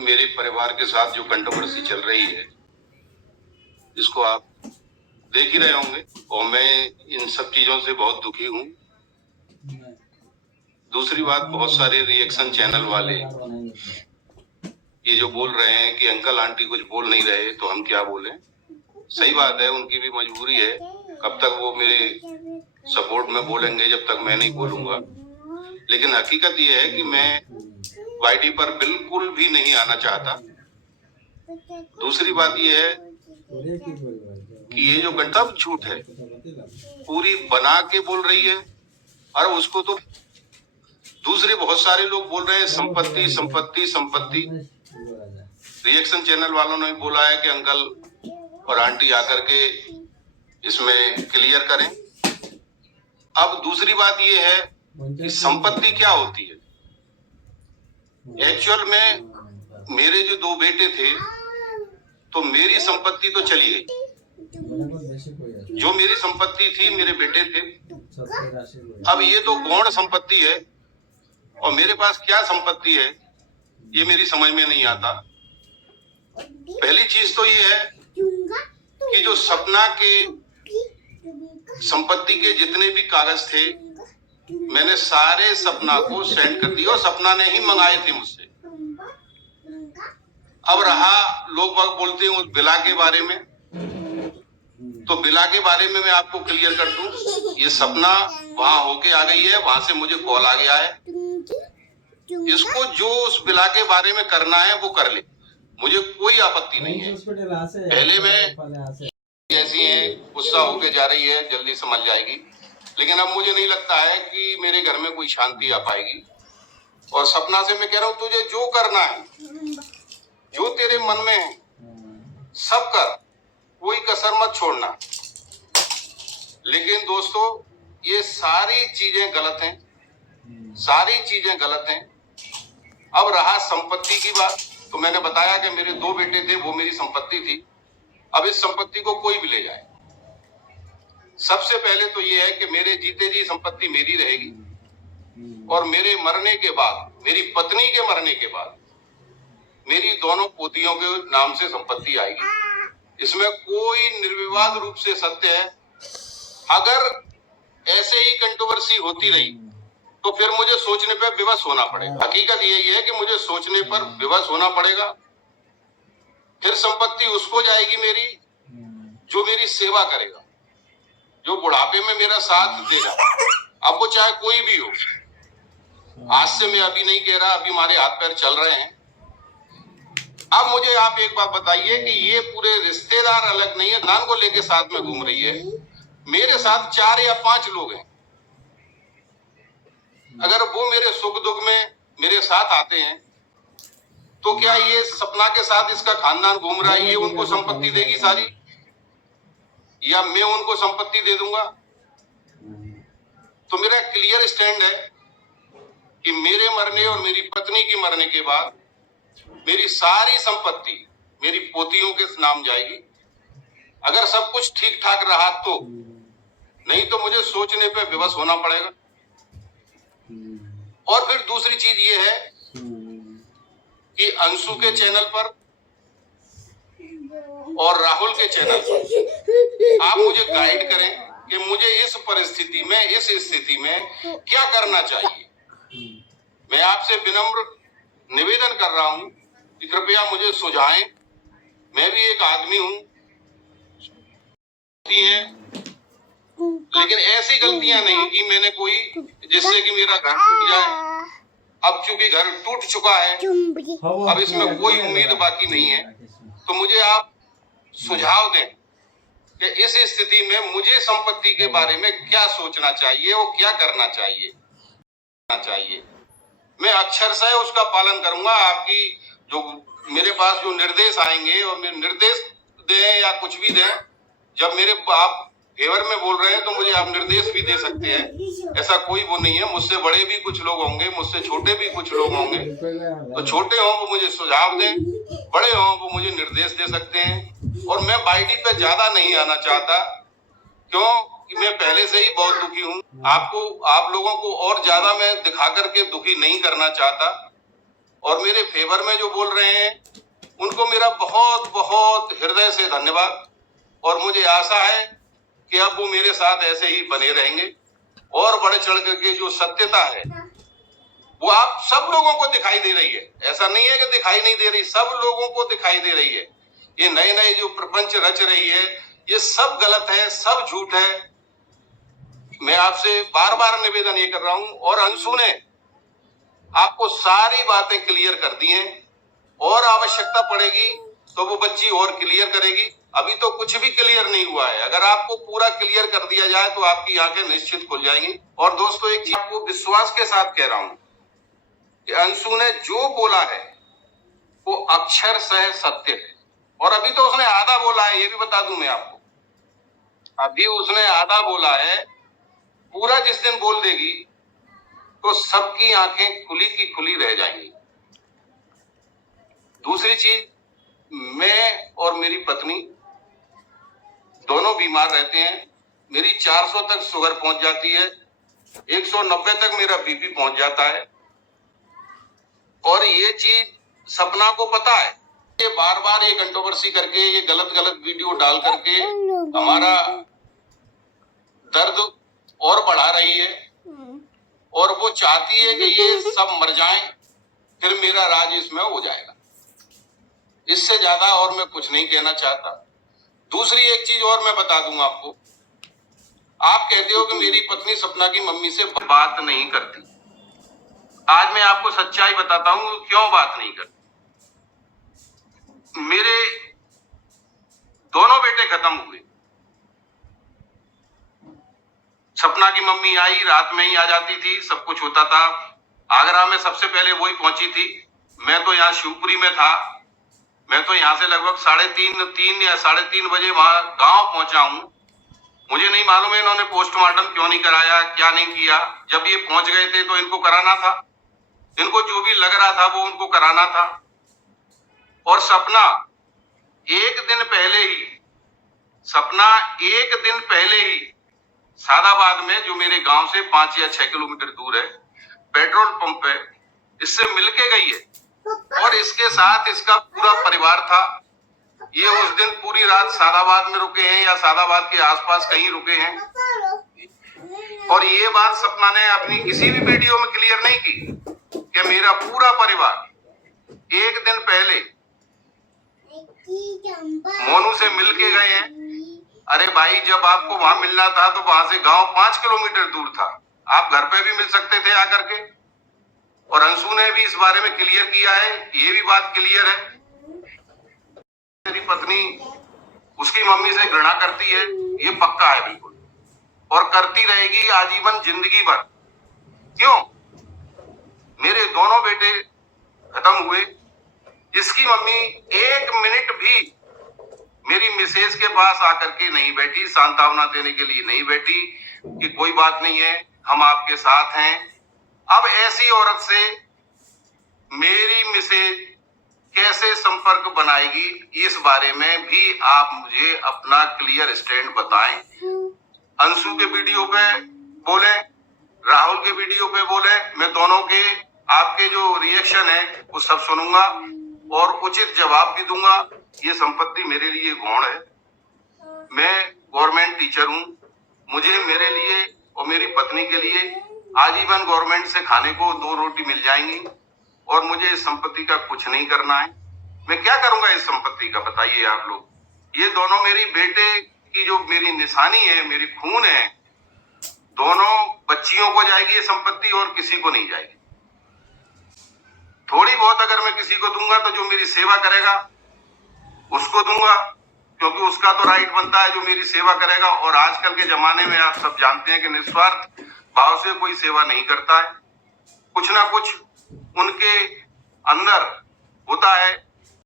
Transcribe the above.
मेरे परिवार के साथ जो कंट्रोवर्सी चल रही है, इसको आप देख ही रहे होंगे और मैं इन सब चीजों से बहुत दुखी हूँ। दूसरी बात, बहुत सारे रिएक्शन चैनल वाले ये जो बोल रहे हैं कि अंकल आंटी कुछ बोल नहीं रहे तो हम क्या बोलें। सही बात है, उनकी भी मजबूरी है। कब तक वो मेरे सपोर्ट में बोलेंगे जब तक मैं नहीं बोलूंगा। लेकिन हकीकत ये है कि मैं वाईटी पर बिल्कुल भी नहीं आना चाहता। दूसरी बात ये है कि ये जो गंतव्य झूठ है, पूरी बना के बोल रही है। और उसको तो दूसरे बहुत सारे लोग बोल रहे हैं संपत्ति संपत्ति संपत्ति। रिएक्शन चैनल वालों ने भी बोला है कि अंकल और आंटी आकर के इसमें क्लियर करें। अब दूसरी बात ये है कि संपत्ति क्या होती है। एक्चुअल में मेरे जो दो बेटे थे तो मेरी संपत्ति तो चली गई। जो मेरी संपत्ति थी मेरे बेटे थे। अब ये तो गौण संपत्ति है और मेरे पास क्या संपत्ति है ये मेरी समझ में नहीं आता। पहली चीज तो ये है कि जो सपना के संपत्ति के जितने भी कागज थे मैंने सारे सपना को सेंड कर दिया और सपना ने ही मंगाए थे मुझसे। अब रहा लोग बाग बोलते हैं उस बिला के बारे में, तो बिला के बारे में मैं आपको क्लियर कर दूं। ये सपना वहां होके आ गई है, वहां से मुझे कॉल आ गया है। इसको जो उस बिला के बारे में करना है वो कर ले, मुझे कोई आपत्ति नहीं है। पहले में ऐसी है गुस्सा होके जा रही है, जल्दी समझ जाएगी। लेकिन अब मुझे नहीं लगता है कि मेरे घर में कोई शांति आ पाएगी। और सपना से मैं कह रहा हूं तुझे जो करना है, जो तेरे मन में है सब कर, कोई कसर मत छोड़ना। लेकिन दोस्तों ये सारी चीजें गलत हैं, सारी चीजें गलत हैं। अब रहा संपत्ति की बात, तो मैंने बताया कि मेरे दो बेटे थे, वो मेरी संपत्ति थी। अब इस संपत्ति को कोई भी ले जाए, सबसे पहले तो ये है कि मेरे जीते जी संपत्ति मेरी रहेगी और मेरे मरने के बाद, मेरी पत्नी के मरने के बाद मेरी दोनों पोतियों के नाम से संपत्ति आएगी। इसमें कोई निर्विवाद रूप से सत्य है। अगर ऐसे ही कंट्रोवर्सी होती रही तो फिर मुझे सोचने पर विवश होना पड़ेगा। हकीकत यही है कि मुझे सोचने पर विवश होना पड़ेगा। फिर संपत्ति उसको जाएगी मेरी जो मेरी सेवा करेगा, जो बुढ़ापे में मेरा साथ देगा। अब वो चाहे कोई भी हो। आज से मैं अभी नहीं कह रहा, अभी हमारे हाथ पैर चल रहे हैं। अब मुझे आप एक बात बताइए कि ये पूरे रिश्तेदार अलग नहीं है, नान को लेके साथ में घूम रही है। मेरे साथ 4 या 5 लोग हैं। अगर वो मेरे सुख दुख में मेरे साथ आते हैं तो क्या ये सपना के साथ इसका खानदान घूम रहा है, ये उनको संपत्ति देगी सारी, या मैं उनको संपत्ति दे दूंगा? तो मेरा क्लियर स्टैंड है कि मेरे मरने और मेरी पत्नी की मरने के बाद मेरी सारी संपत्ति मेरी पोतियों के नाम जाएगी। अगर सब कुछ ठीक ठाक रहा तो, नहीं तो मुझे सोचने पे विवश होना पड़ेगा। और फिर दूसरी चीज ये है कि अंशु के चैनल पर और राहुल के चैनल पर आप मुझे गाइड करें कि मुझे इस परिस्थिति में, इस स्थिति में क्या करना चाहिए। मैं आपसे विनम्र निवेदन कर रहा हूं कि कृपया मुझे सुझाएं। मैं भी एक आदमी हूं, लेकिन ऐसी गलतियां नहीं की मैंने कोई जिससे कि मेरा घर टूट जाए। अब चूंकि घर टूट चुका है, अब इसमें कोई उम्मीद बाकी नहीं है। तो मुझे आप सुझाव दें कि इस स्थिति में मुझे संपत्ति के बारे में क्या सोचना चाहिए और क्या करना चाहिए। मैं अक्षरशः उसका पालन करूंगा। आपकी जो मेरे पास जो निर्देश आएंगे, और मेरे निर्देश दें या कुछ भी दें, जब मेरे आप फेवर में बोल रहे हैं तो मुझे आप निर्देश भी दे सकते हैं। ऐसा कोई वो नहीं है। मुझसे बड़े भी कुछ लोग होंगे, मुझसे छोटे भी कुछ लोग होंगे। तो छोटे हों वो मुझे सुझाव दें, बड़े हों वो मुझे निर्देश दे सकते हैं। और मैं वाईटी पे ज्यादा नहीं आना चाहता, क्योंकि मैं पहले से ही बहुत दुखी हूँ। आप लोगों को और ज्यादा मैं दिखा करके दुखी नहीं करना चाहता। और मेरे फेवर में जो बोल रहे हैं उनको मेरा बहुत बहुत हृदय से धन्यवाद। और मुझे आशा है कि अब वो मेरे साथ ऐसे ही बने रहेंगे और बढ़ चढ़ करके जो सत्यता है वो आप सब लोगों को दिखाई दे रही है। ऐसा नहीं है कि दिखाई नहीं दे रही, सब लोगों को दिखाई दे रही है। ये नए नए जो प्रपंच रच रही है ये सब गलत है, सब झूठ है। मैं आपसे बार बार निवेदन ये कर रहा हूं और अंशु ने आपको सारी बातें क्लियर कर दी हैं और आवश्यकता पड़ेगी तो वो बच्ची और क्लियर करेगी। अभी तो कुछ भी क्लियर नहीं हुआ है। अगर आपको पूरा क्लियर कर दिया जाए तो आपकी आंखें निश्चित खुल जाएंगी। और दोस्तों एक चीज आपको विश्वास के साथ कह रहा हूं कि अंशु ने जो बोला है वो अक्षरशः सत्य है। और अभी तो उसने आधा बोला है, ये भी बता दूं मैं आपको, अभी उसने आधा बोला है। पूरा जिस दिन बोल देगी तो सबकी आंखें खुली की खुली रह जाएंगी। दूसरी चीज, मैं और मेरी पत्नी दोनों बीमार रहते हैं। मेरी 400 तक शुगर पहुंच जाती है, 190 तक मेरा बीपी पहुंच जाता है। और ये चीज सपना को पता है। ये बार बार ये कंट्रोवर्सी करके, ये गलत गलत वीडियो डाल करके हमारा दर्द और बढ़ा रही है। और वो चाहती है कि ये सब मर जाएं, फिर मेरा राज इसमें हो जाएगा। इससे ज्यादा और मैं कुछ नहीं कहना चाहता। दूसरी एक चीज और मैं बता दूं आपको, आप कहते हो कि मेरी पत्नी सपना की मम्मी से बात नहीं करती। आज मैं आपको सच्चाई बताता हूं क्यों बात नहीं करती। मेरे दोनों बेटे खत्म हुए। सपना की मम्मी आई, रात में ही आ जाती थी, सब कुछ होता था। आगरा में सबसे पहले वही पहुंची थी। मैं तो यहाँ शिवपुरी में था। मैं तो यहाँ से लगभग 3:30 या 3:30 बजे वहां गांव पहुंचा हूं। मुझे नहीं मालूम है इन्होंने पोस्टमार्टम क्यों नहीं कराया, क्या नहीं किया। जब ये पहुंच गए थे तो इनको कराना था। इनको जो भी लग रहा था वो उनको कराना था। और सपना एक दिन पहले ही सादाबाद में, जो मेरे गांव से 5 या 6 किलोमीटर दूर है, पेट्रोल पंप है, इससे मिलके गई है। और इसके साथ इसका पूरा परिवार था। ये उस दिन पूरी रात सादाबाद में रुके हैं या सादाबाद के आसपास कहीं रुके हैं। और ये बात सपना ने अपनी किसी भी वीडियो में क्लियर नहीं की कि मेरा पूरा परिवार एक दिन पहले मोनू से मिलके गए हैं। अरे भाई, जब आपको वहां मिलना था तो वहां से गांव 5 किलोमीटर दूर था। आप घर पे भी मिल सकते थे आकर के। और अंशु ने भी इस बारे में क्लियर किया है, ये भी बात क्लियर है। मेरी पत्नी उसकी मम्मी से घृणा करती है, ये पक्का है बिल्कुल, और करती रहेगी आजीवन, जिंदगी भर। क्यों? मेरे दोनों बेटे खत्म हुए। इसकी मम्मी एक मिनट भी मेरी मिसेज के पास आकर के नहीं बैठी, सांत्वना देने के लिए नहीं बैठी कि कोई बात नहीं है, हम आपके साथ हैं। अब ऐसी औरत से मेरी मिसेज कैसे संपर्क बनाएगी, इस बारे में भी आप मुझे अपना क्लियर स्टैंड बताएं। अंशु के वीडियो पे बोले, राहुल के वीडियो पे बोले, मैं दोनों के आपके जो रिएक्शन है वो सब सुनूंगा और उचित जवाब भी दूंगा। ये संपत्ति मेरे लिए गौण है। मैं गवर्नमेंट टीचर हूं। मुझे मेरे लिए और मेरी पत्नी के लिए आजीवन गवर्नमेंट से खाने को 2 रोटी मिल जाएंगी। और मुझे इस संपत्ति का कुछ नहीं करना है। मैं क्या करूंगा इस संपत्ति का, बताइए आप लोग। ये दोनों मेरी बेटे की जो मेरी निशानी है, मेरी खून है, दोनों बच्चियों को जाएगी ये संपत्ति और किसी को नहीं जाएगी। थोड़ी बहुत अगर मैं किसी को दूंगा तो जो मेरी सेवा करेगा उसको दूंगा, क्योंकि उसका तो राइट बनता है जो मेरी सेवा करेगा। और आजकल के जमाने में आप सब जानते हैं कि निस्वार्थ भाव से कोई सेवा नहीं करता है। कुछ ना कुछ उनके अंदर होता है